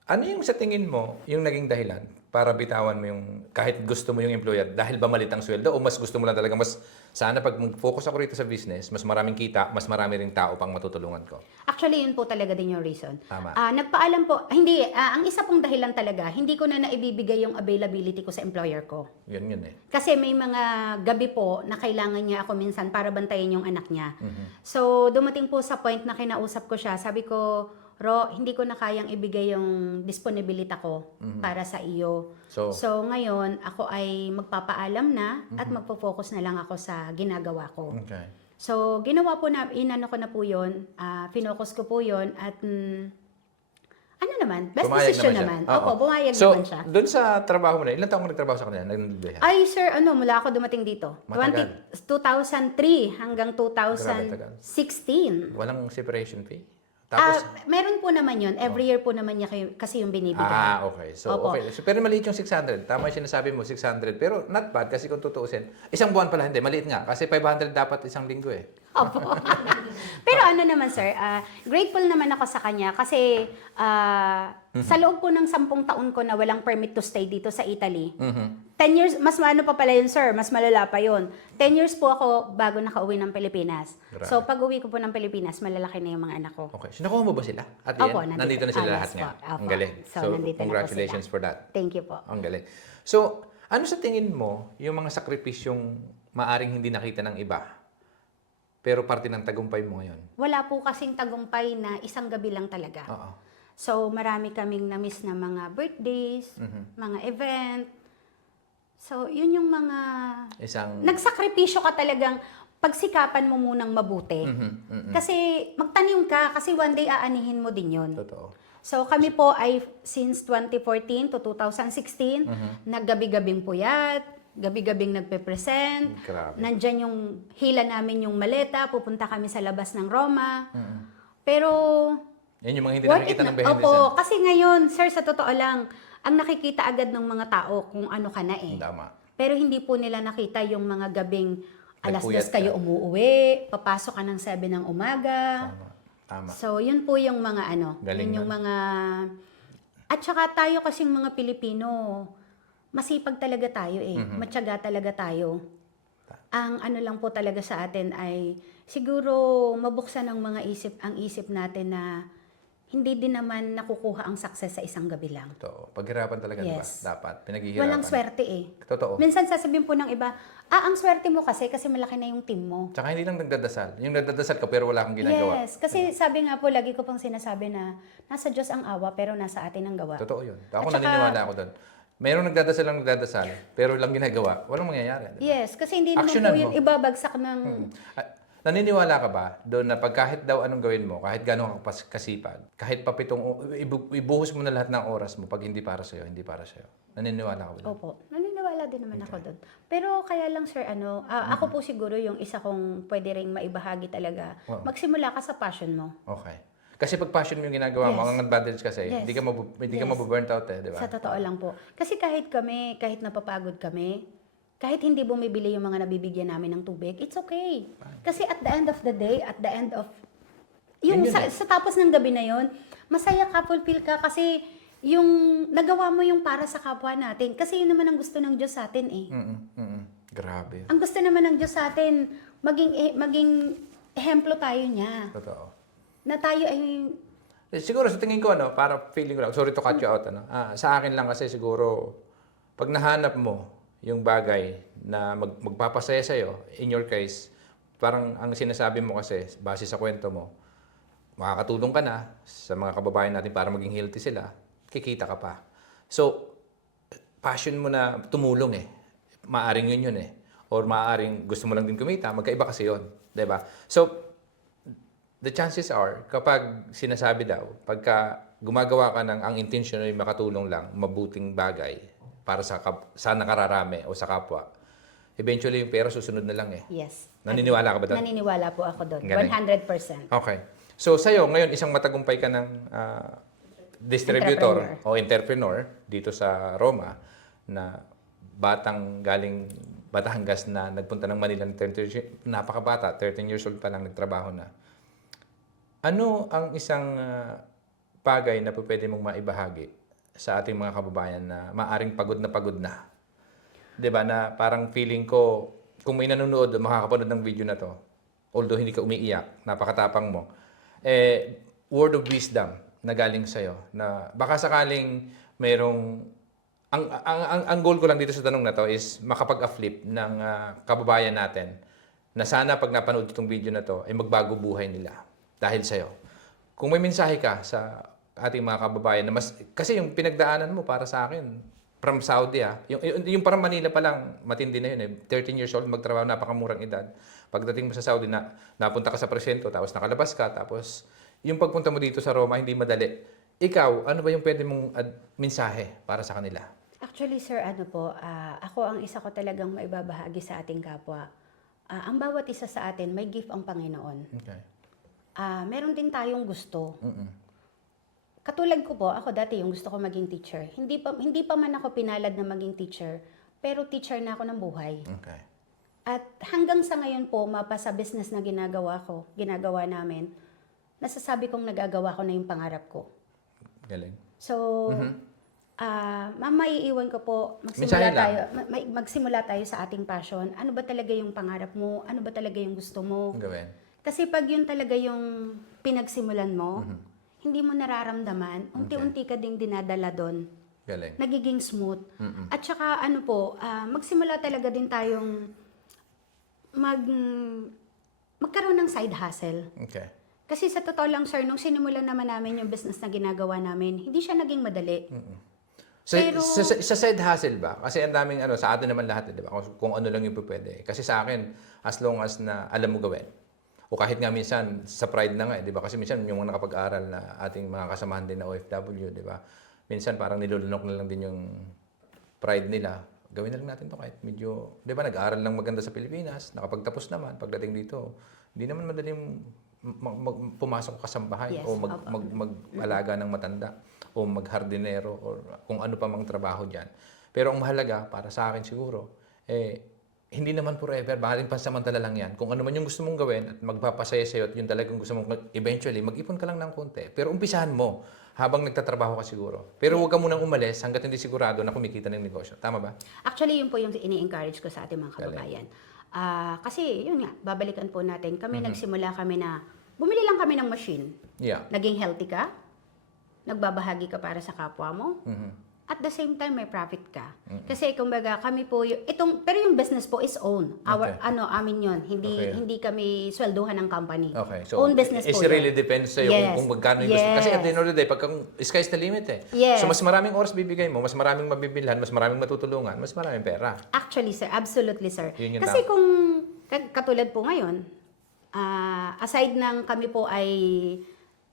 ano yung sa tingin mo, yung naging dahilan para bitawan mo yung, kahit gusto mo yung employer, dahil ba malit ang sweldo o mas gusto mo lang talaga, mas sana pag mag-focus ako rito sa business, mas maraming kita, mas marami ring tao pang matutulungan ko. Actually, yun po talaga din yung reason. Tama. Nagpaalam po, hindi, ang isa pong dahilan talaga, hindi ko na naibibigay yung availability ko sa employer ko. Yun eh. Kasi may mga gabi po na kailangan niya ako minsan para bantayan yung anak niya. So, dumating po sa point na kinausap ko siya, sabi ko, Ro, hindi ko na kayang ibigay yung disponibility ko para sa iyo. So, ngayon, ako ay magpapaalam na at magpo-focus na lang ako sa ginagawa ko. Okay. So, ginawa po na, inano ko na po yun, finocus ko po yun at ano naman, best Pumayag decision naman siya. naman. Opo, bumayag So, naman siya. doon sa trabaho mo na, ilan taong ka nagtrabaho sa kanila? Nagnudulihan? Ay, sir, mula ako dumating dito. Matagal. 2003 hanggang 2016. Walang separation fee? Tapos, Meron po naman yun. Every year po naman niya kasi yung binibigay. okay. So, Opo. okay. So, pero maliit yung 600. Tama yung sinasabi mo, 600. Pero not bad kasi kung tutuusin. Isang buwan pala, hindi. Maliit nga. Kasi 500 dapat isang linggo eh. Opo. Pero ano naman, sir, grateful naman ako sa kanya kasi Sa loob po ng 10 taon ko na walang permit to stay dito sa Italy, Mhm. 10 years, mas ano pa pala yun, sir, mas malala pa yun. 10 years po ako bago nakauwi ng Pilipinas. Grabe. So, pag uwi ko po ng Pilipinas, malalaki na yung mga anak ko. Okay. So, nakuha mo ba sila? At Opo, yan, nandito. nandito na sila Ah, lahat yes nga. po. Opo. Ang galing. So, So, nandito na po congratulations sila. for that. Thank you po. Ang galing. So, ano sa tingin mo yung mga sakripisyong maaring hindi nakita ng iba, pero parte ng tagumpay mo ngayon? Wala po kasing tagumpay na isang gabi lang talaga. Oo. So, marami kaming na-miss na mga birthdays, mga event. So, yun yung mga... Isang... Nagsakripisyo ka talagang pagsikapan mo munang mabuti. Kasi magtanim ka, kasi one day aanihin mo din yun. Totoo. So, kami po ay since 2014 to 2016, naggabi-gabing puyat, gabi-gabing nagpe-present. Grabe. Nandyan yung hila namin yung maleta, pupunta kami sa labas ng Roma. Pero... Yan yung mga hindi worth nakikita it ng na. behind the Opo, scene. kasi ngayon, sir, sa totoo lang, ang nakikita agad ng mga tao kung ano ka na eh. Tama. Pero hindi po nila nakita yung mga gabing alas 2 Nagpuyat kayo ka. umuwi, papasok ka ng 7 ng umaga. Tama. So, yun po yung mga ano, Galing yun yung nun. mga... At saka tayo kasing mga Pilipino, masipag talaga tayo eh. Matyaga talaga tayo. Ang ano lang po talaga sa atin ay siguro mabuksan ang isip natin na hindi din naman nakukuha ang success sa isang gabi lang. Totoo. Paghirapan talaga, di ba? Yes. Dapat. Pinaghihirapan. Walang swerte eh. Totoo. Minsan sasabihin po ng iba, ang swerte mo kasi malaki na yung team mo. Tsaka hindi lang nagdadasal. Yung nagdadasal ka pero wala kang ginagawa. Yes, kasi sabi nga po, lagi ko pang sinasabi na nasa Diyos ang awa pero nasa atin ang gawa. Totoo yun. Ako At saka- naniniwala ako doon. Mayroong nagdadasal, pero lang ginagawa. Walang mangyayari. Yes, kasi hindi naman Actionan po yun mo. ibabagsak ng... Naniniwala ka ba doon na pag kahit daw anong gawin mo, kahit gano'ng kasipag, kahit pa ibuhos mo na lahat ng oras mo pag hindi para sa'yo, hindi para sa'yo. Naniniwala ka ba doon? Opo, naniniwala din naman ako doon. Pero kaya lang sir, ako po siguro yung isa kong pwede ring maibahagi talaga. Wow. Magsimula ka sa passion mo. Okay. Kasi pag passion mo yung ginagawa mo, Yes. ang advantage kasi, Yes. hindi ka Yes. mabuburnt out eh, di ba? Sa totoo lang po. Kasi kahit napapagod kami, kahit hindi bumibili yung mga nabibigyan namin ng tubig, it's okay. Kasi at the end of the day, Yun sa tapos ng gabi na yun, masaya ka, fulfill ka kasi yung nagawa mo yung para sa kapwa natin. Kasi yun naman ang gusto ng Diyos sa atin eh. Grabe. Ang gusto naman ng Diyos sa atin, maging ehemplo tayo niya. Totoo. Na tayo ay Siguro sa tingin ko, para feeling ko lang, sorry to cut you out, sa akin lang kasi siguro, pag nahanap mo yung bagay na magpapasaya sa'yo, in your case, parang ang sinasabi mo kasi, base sa kwento mo, makakatulong ka na sa mga kababayan natin para maging healthy sila, kikita ka pa. So, passion mo na tumulong eh. Maaring yun eh. Or maaring gusto mo lang din kumita, magkaiba kasi yun. Diba? So, the chances are, kapag sinasabi daw, pagka gumagawa ka ng ang intention ay makatulong lang, mabuting bagay para sa nakararami o sa kapwa, eventually yung pera susunod na lang eh. yes. Naniniwala ka ba doon? Naniniwala po ako doon. Galing. 100%. Okay. So, sa'yo, ngayon, isang matagumpay ka ng distributor o entrepreneur dito sa Roma na batang galing Batangas na nagpunta ng Manila ng napakabata, 13 years old pa lang, nagtrabaho na. Ano ang isang bagay na pwede mong maibahagi sa ating mga kababayan na maaring pagod na? 'Di ba na parang feeling ko kung may nanonood o makakapanood ng video na 'to, although hindi ka umiiyak, napakatapang mo. Word of wisdom na galing sa na baka sakaling mayroong ang goal ko lang dito sa tanong na 'to is makapag-flip ng kababayan natin na sana pag napanood itong video na 'to ay magbago buhay nila. Dahil sa'yo. Kung may mensahe ka sa ating mga kababayan na kasi yung pinagdaanan mo para sa akin, from Saudi yung parang Manila pa lang, matindi na yun eh. 13 years old, magtrabaho, napakamurang edad. Pagdating mo sa Saudi, napunta ka sa presyento, tapos nakalabas ka, tapos yung pagpunta mo dito sa Roma, hindi madali. Ikaw, ano ba yung pwede mong mensahe para sa kanila? Actually, sir, ako ang isa ko talagang maibabahagi sa ating kapwa. Ang bawat isa sa atin, may gift ang Panginoon. Okay. Meron din tayong gusto. Katulad ko po, ako dati yung gusto ko maging teacher. Hindi pa man ako pinalad na maging teacher, pero teacher na ako ng buhay. Okay. At hanggang sa ngayon po, sa business na ginagawa namin, nasasabi kong nagagawa ko na yung pangarap ko. Galing. So, maiiwan ko po, Mensahe lang. magsimula tayo sa ating passion. Ano ba talaga yung pangarap mo? Ano ba talaga yung gusto mo? Ang gawin. Kasi pag yun talaga yung pinagsimulan mo, hindi mo nararamdaman, unti-unti ka ding dinadala doon. Galing. Nagiging smooth. At saka magsimula talaga din tayong magkaroon ng side hustle. Okay. Kasi sa totoo lang, sir, nung sinimulan naman namin yung business na ginagawa namin, hindi siya naging madali. Sa side hustle ba? Kasi ang daming sa atin naman lahat, di ba? Kung ano lang yung pwede. Kasi sa akin, as long as na alam mo gawin. O kahit nga minsan, sa pride na nga, di ba? Kasi minsan yung mga nakapag-aral na ating mga kasamahan din na OFW, di ba? Minsan parang nilulunok na lang din yung pride nila. Gawin na lang natin to kahit medyo, di ba? Nag-aaral lang maganda sa Pilipinas, nakapagtapos naman, pagdating dito, hindi naman madaling pumasok ka sa bahay Yes, o mag-alaga ng matanda o maghardinero o kung ano pa mang trabaho diyan. Pero ang mahalaga para sa akin siguro hindi naman forever, maaaring pansamantala lang 'yan. Kung ano man yung gusto mong gawin at magpapasaya sa iyo at yung talagang gusto mong eventually mag-ipon ka lang ng konti. Pero umpisahan mo habang nagtatrabaho ka siguro. Pero huwag ka munang umalis hangga't hindi sigurado na kumikita ng negosyo. Tama ba? Actually, yun po yung ini-encourage ko sa ating mga kababayan. Kasi, yun nga, babalikan po natin. Kami, nagsimula kami na, bumili lang kami ng machine. Yeah. Naging healthy ka, nagbabahagi ka para sa kapwa mo, at the same time, may profit ka. Kasi, kumbaga, kami po, pero yung business po is own. Amin yun. Hindi kami swelduhan ng company. Okay. So, Own business po it really yun. depends sa'yo kung magkano yung gusto. Kasi at the end of the day, pagka sky's the limit eh. Yes. So, mas maraming oras bibigay mo, mas maraming mabibilhan, mas maraming matutulungan, mas maraming pera. Actually, sir. Absolutely, sir. Yun yung Kasi kung, katulad po ngayon, aside ng kami po ay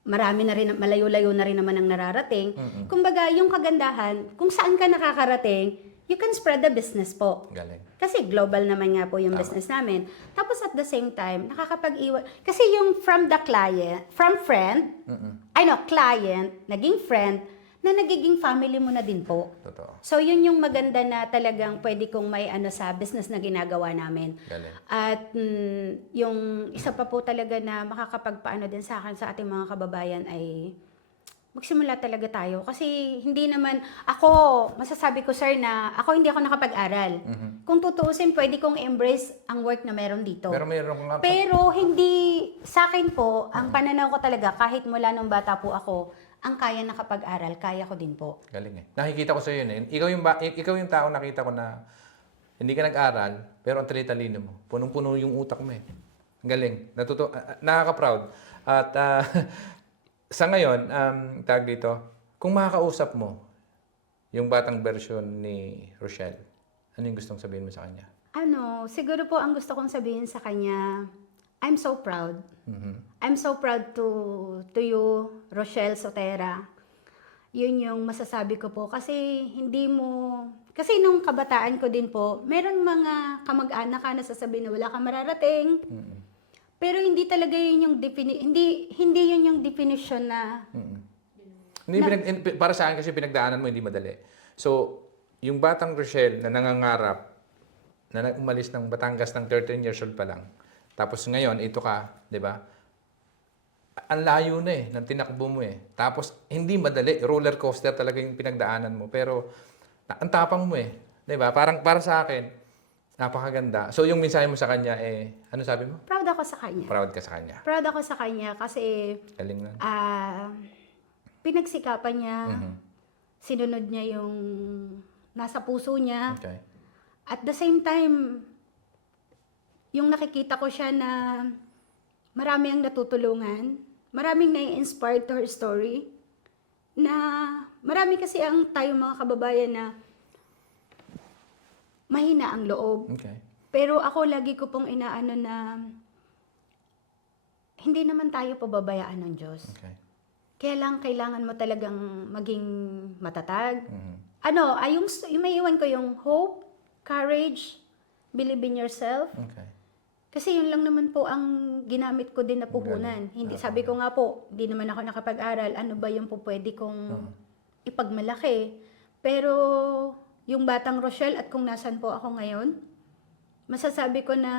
marami na rin, malayo-layo na rin naman ang nararating. Kumbaga, yung kagandahan, kung saan ka nakakarating, you can spread the business po. Galing. Kasi global naman nga po yung business namin. Tapos at the same time, nakakapag-iwan. Kasi yung from friend, client, naging friend, na nagiging family mo na din po. Totoo. So, yun yung maganda na talagang pwede kong may sa business na ginagawa namin. Galing. At yung isa pa po talaga na makakapagpaano din sa akin sa ating mga kababayan ay magsimula talaga tayo. Kasi hindi naman, masasabi ko sir na hindi ako nakapag-aral. Kung tutuusin, pwede kong embrace ang work na meron dito. Pero hindi, sa akin po, ang pananaw ko talaga, kahit mula nung bata po ako, ang kaya nakapag-aral, kaya ko din po. Galing eh. Nakikita ko sa iyo yun eh. Ikaw yung tao nakita ko na hindi ka nag-aral, pero ang talino mo. Punong-puno yung utak mo eh. Galing. Nakaka-proud. At sa ngayon, tag dito, kung makakausap mo yung batang version ni Rochelle, ano yung gustong sabihin mo sa kanya? Siguro po ang gusto kong sabihin sa kanya, I'm so proud. I'm so proud to you, Rochelle Sotera. Yun yung masasabi ko po. Kasi kasi nung kabataan ko din po, meron mga kamag-anak na sasabihin na wala kang mararating. Pero hindi talaga yun yung hindi yun yung definition na para sa akin kasi pinagdaanan mo hindi madali. So, yung batang Rochelle na nangangarap na umalis ng Batangas ng 13 years old pa lang. Tapos ngayon, ito ka, di ba? Ang layo na eh, ng tinakbo mo eh. Tapos, hindi madali. Roller coaster talaga yung pinagdaanan mo. Pero, ang tapang mo eh. Di ba? Para sa akin, napakaganda. So, yung mensahe mo sa kanya ano sabi mo? proud ako sa kanya. Proud ka sa kanya. Proud ako sa kanya kasi Galing lang. pinagsikapan niya, sinunod niya yung nasa puso niya. Okay. At the same time, yung nakikita ko siya na marami ang natutulungan, maraming nai-inspired to her story, na marami kasi ang tayo mga kababayan na mahina ang loob. Okay. Pero ako lagi ko pong inaano na hindi naman tayo pababayaan ng Diyos. Okay. Kaya lang kailangan mo talagang maging matatag. Yung may iwan ko yung hope, courage, believe in yourself. Okay. Kasi yun lang naman po ang ginamit ko din na puhunan. Hindi, sabi ko nga po, hindi naman ako nakapag-aral. Ano ba yung po pwede kong ipagmalaki? Pero yung batang Rochelle at kung nasan po ako ngayon, masasabi ko na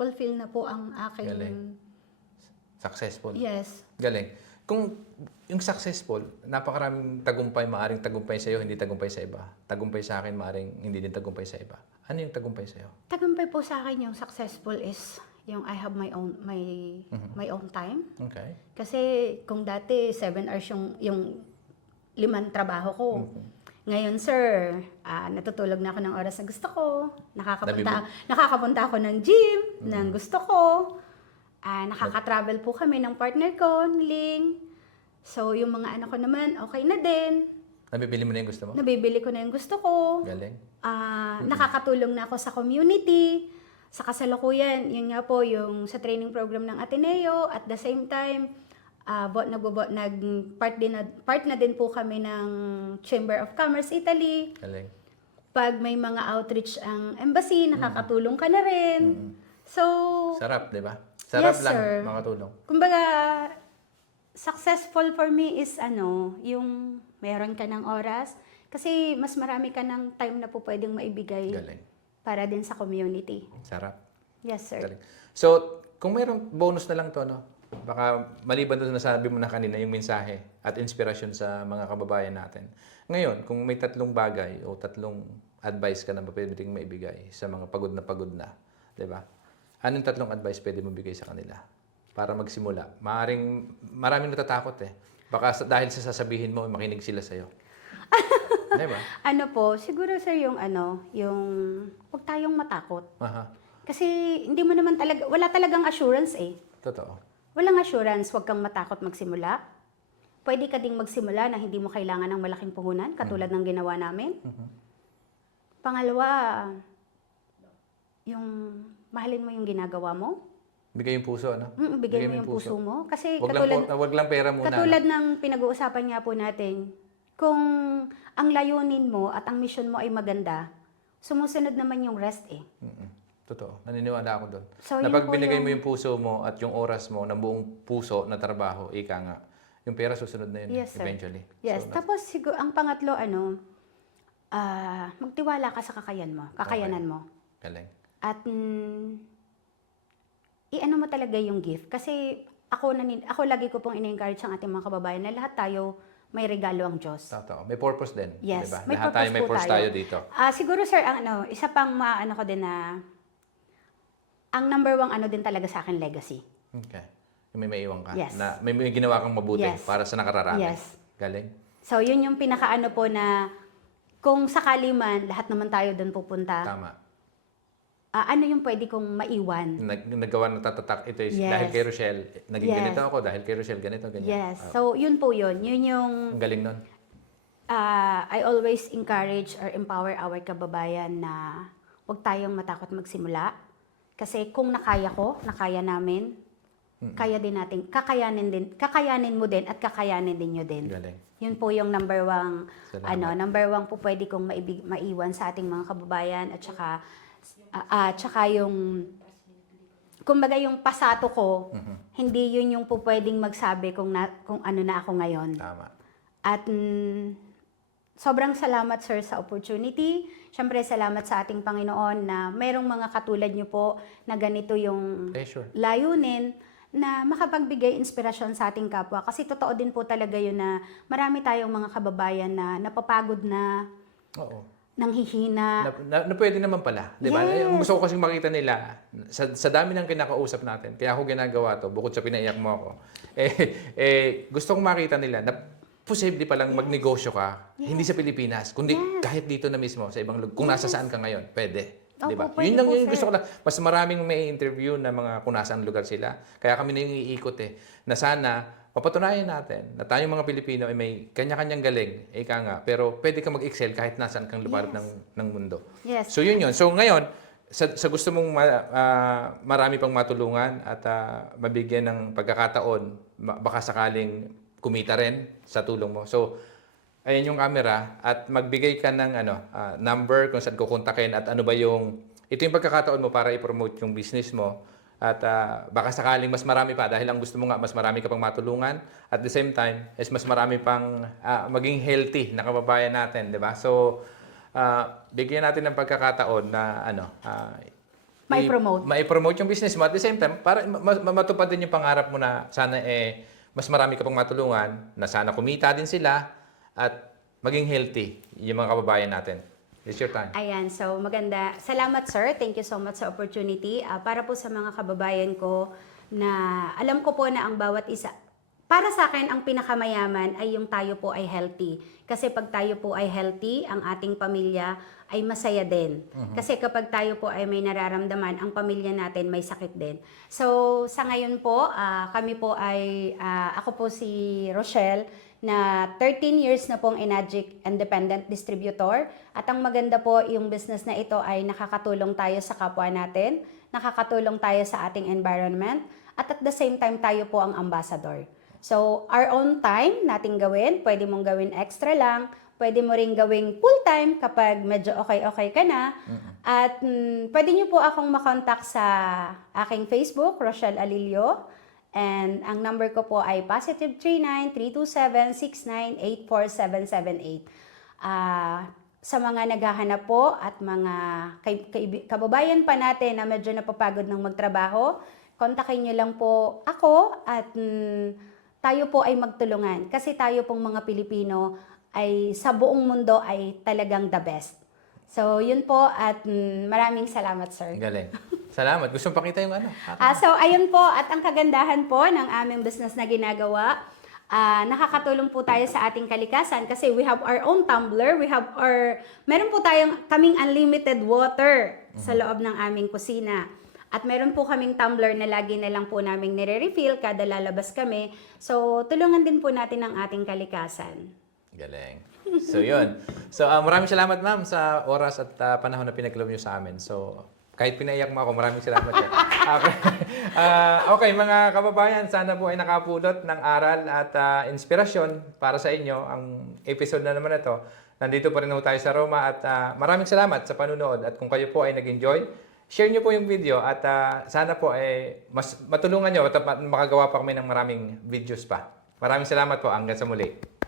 fulfill na po ang aking... Galing. Successful. Yes. Galing. kung yung successful, napakaraming tagumpay, maaring tagumpay sa iyo, hindi tagumpay sa iba. Tagumpay sa akin, maaring hindi din tagumpay sa iba. Ano yung tagumpay sa iyo? Tagumpay po sa akin yung successful is yung I have my own my own time. Okay. Kasi kung dati 7 hours yung 5 trabaho ko. Ngayon, sir, natutulog na ako ng oras na gusto ko. Nakakapunta ako ng gym ng gusto ko. Nakaka-travel po kami ng partner ko, Ling. So, yung mga anak ko naman, okay na din. Nabibili mo na yung gusto mo? Nabibili ko na yung gusto ko. Galing. Nakakatulong na ako sa community. Sa kasalukuyan, yun nga po, yung sa training program ng Ateneo. At the same time, part na din po kami ng Chamber of Commerce Italy. Galing. Pag may mga outreach ang embassy, nakakatulong ka na rin. So, Sarap, di ba? Sarap Yes, lang sir. makatulong. kumbaga, successful for me is yung meron ka ng oras. Kasi mas marami ka ng time na po pwedeng maibigay Galing. para din sa community. Sarap. Yes, sir. Galing. So, kung mayroong bonus na lang to, no? Baka maliban doon na sabi mo na kanina, yung mensahe at inspirasyon sa mga kababayan natin. Ngayon, kung may 3 bagay o 3 advice ka na pwedeng maibigay sa mga pagod na, di ba? Anong 3 advice pwede mo bigay sa kanila para magsimula? Maraming natatakot eh. Baka dahil sa sasabihin mo, makinig sila sa'yo. Di ba? Siguro sir yung huwag tayong matakot. Aha. Kasi hindi mo naman talaga, wala talagang assurance eh. Totoo. Walang assurance, huwag kang matakot magsimula. Pwede ka ding magsimula na hindi mo kailangan ng malaking puhunan, katulad ng ginawa namin. Pangalawa, yung mahalin mo yung ginagawa mo. Bigay yung puso, ano? Bigay mo yung puso mo. Kasi Wag lang pera muna. katulad ng pinag-uusapan nga po natin, kung ang layunin mo at ang mission mo ay maganda, sumusunod naman yung rest eh. Totoo. Naniniwala ako doon. So, na yun pag po binigay mo yung- yung puso mo at yung oras mo ng buong puso na trabaho, ika nga, yung pera susunod na yun Yes, sir. eventually. Yes. So, Tapos siguro, ang pangatlo, magtiwala ka sa kakayanan mo. galing. At i-ano mo talaga yung gift. Kasi ako lagi ko pong in-encourage ang ating mga kababayan na lahat tayo may regalo ang Diyos. Totoo. May purpose din. Yes, Diba? may Lahat purpose tayo may po purpose tayo. tayo dito. Siguro sir, isa pang maano ko din na ang number 1 din talaga sa akin, legacy. Okay. Yung may maiwan ka. Yes. Na may ginawa kang mabuti Yes. para sa nakararami. Yes. Galing. So, yun yung pinakaano po na kung sakali man, lahat naman tayo doon pupunta. Tama. Ano yung pwede kong maiwan? Nagawa ng tatatak. Ito is Yes. dahil kay Rochelle. Naging Yes. ganito ako. Dahil kay Rochelle, ganito, ganyan. Yes. So, yun po yun. Yun yung Ang galing nun. I always encourage or empower our kababayan na huwag tayong matakot magsimula. Kasi kung nakaya namin, kaya din natin, kakayanin mo din at kakayanin din nyo din. Galing. Yun po yung number 1, Salamat. number 1 po pwede kong maiwan sa ating mga kababayan at saka yung kumbaga yung pasato ko, hindi yun yung po pwedeng magsabi kung ano na ako ngayon. Tama. At sobrang salamat sir sa opportunity. Siyempre salamat sa ating Panginoon na mayroong mga katulad niyo po na ganito yung Pleasure. layunin na makapagbigay inspirasyon sa ating kapwa. Kasi totoo din po talaga yun na marami tayong mga kababayan na napapagod na, Oo. nanghihina. Na pwede naman pala. Di ba? Yes. Ang gusto ko kasi makita nila, sa dami ng kinakausap natin, kaya ako ginagawa to, bukod sa pinaiyak mo ako, gusto kong makita nila na posible palang magnegosyo ka, hindi sa Pilipinas, kundi kahit dito na mismo, sa ibang lugar, kung nasa saan ka ngayon, pwede. Di ba? Opo, pwede Yun lang po, yung sir. gusto ko lang. Mas maraming may interview na mga kung nasaan lugar sila. Kaya kami na yung iikot na sana papatunayan natin na tayong mga Pilipino ay may kanya-kanyang galing, ika nga, pero pwede ka mag-excel kahit nasaan kang lugar ng mundo. Yes. So yun. So ngayon, sa gusto mong marami pang matulungan at mabigyan ng pagkakataon, baka sakaling kumita rin sa tulong mo. So, ayan yung camera at magbigay ka ng number kung saan kukontakin at ano ba ito yung pagkakataon mo para i-promote yung business mo. At baka sakaling mas marami pa dahil ang gusto mo nga mas marami ka pang matulungan at the same time is mas marami pang maging healthy na kababayan natin, di ba? So bigyan natin ng pagkakataon na Mai-promote. mai-promote yung business mo at the same time para matupad din yung pangarap mo na sana mas marami ka pang matulungan na sana kumita din sila at maging healthy yung mga kababayan natin. It's your time. Ayan, so maganda. Salamat sir, thank you so much sa opportunity. Para po sa mga kababayan ko na alam ko po na ang bawat isa, para sa akin ang pinakamayaman ay yung tayo po ay healthy. Kasi pag tayo po ay healthy, ang ating pamilya ay masaya din. Kasi kapag tayo po ay may nararamdaman, ang pamilya natin may sakit din. So sa ngayon po, kami po ay, ako po si Rochelle, na 13 years na pong Enagic Independent Distributor. At ang maganda po, yung business na ito ay nakakatulong tayo sa kapwa natin, nakakatulong tayo sa ating environment, at the same time tayo po ang ambassador. So, our own time nating gawin, pwede mong gawin extra lang, pwede mo ring gawing full-time kapag medyo okay-okay ka na. At pwede nyo po akong makontak sa aking Facebook, Rochelle Alilio. And ang number ko po ay +39 327 6984778. Sa mga naghahanap po at mga kababayan pa natin na medyo napapagod ng magtrabaho, kontakin nyo lang po ako at tayo po ay magtulungan. Kasi tayo pong mga Pilipino ay sa buong mundo ay talagang the best. So, yun po at maraming salamat, sir. Galing. Salamat. Gusto mong pakita yung ano? So, ayun po at ang kagandahan po ng aming business na ginagawa, nakakatulong po tayo sa ating kalikasan kasi we have our own tumbler, meron po kaming unlimited water sa loob ng aming kusina. At meron po kaming tumbler na lagi na lang po naming nire-refill kada lalabas kami. So, tulungan din po natin ang ating kalikasan. Galing. So, yun. So, maraming salamat, ma'am, sa oras at panahon na pinaglob niyo sa amin. So, kahit pinaiyak mo ako, maraming salamat. Okay. Okay, mga kababayan, sana po ay nakapulot ng aral at inspirasyon para sa inyo. Ang episode na naman ito, nandito pa rin tayo sa Roma at maraming salamat sa panunood. At kung kayo po ay nag-enjoy, share nyo po yung video at sana po ay mas matulungan nyo at makagawa pa kami ng maraming videos pa. Maraming salamat po. Hanggang sa muli.